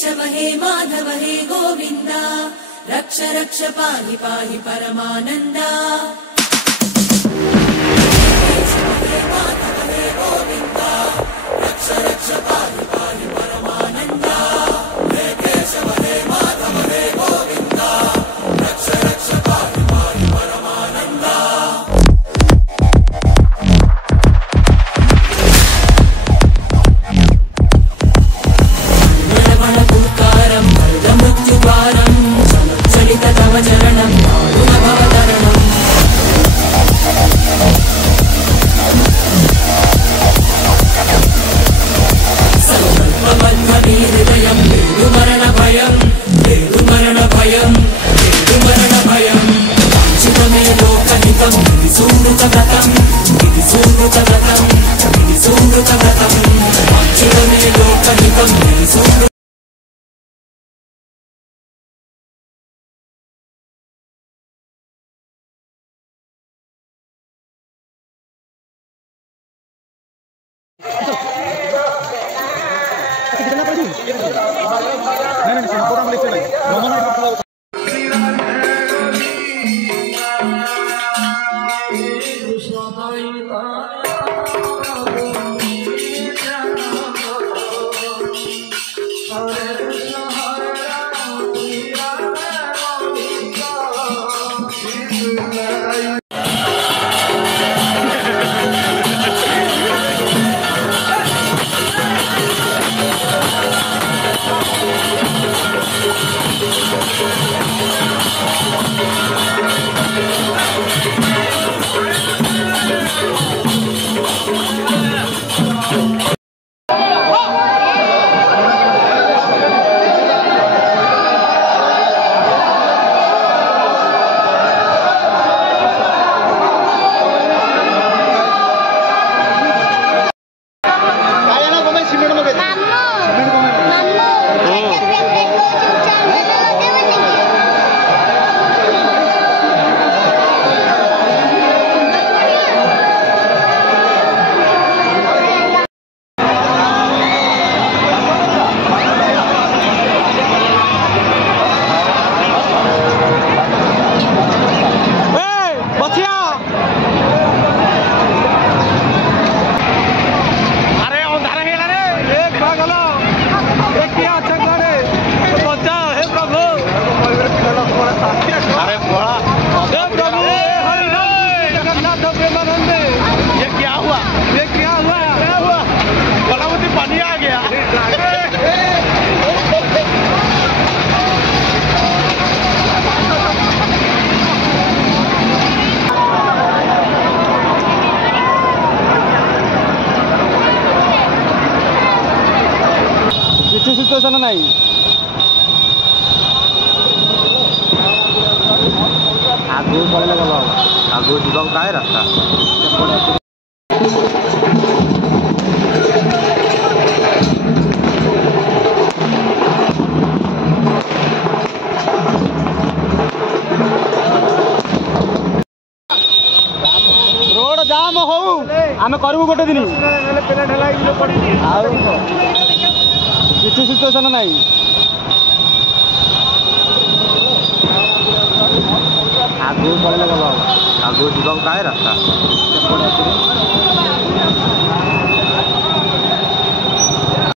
केशव हे माधव हे गोविन्द रक्ष रक्ष पाहि पाहि परमानन्द केशव हे माधव हे गोविन्द रक्ष रक्ष पाहि पाहि परमानन्द हे केशव हे माधव हे गोविन्द रक्ष रक्ष पाहि पाहि परमानन्द चरणं भवतरणं सर्वमध्वहृदयं मरण भयं वाञ्छितमे लोकहितं सुमृतव्रतं वाञ्छितमे लोकहितं सिचुएशन नहीं आगू पड़े गल आगू जीवा काहे रास्ता रोड जाम हो आम करू गोटे दिन किसी सिचुएशन नहीं आगू पड़े गल आगू जीवा काहे रास्ता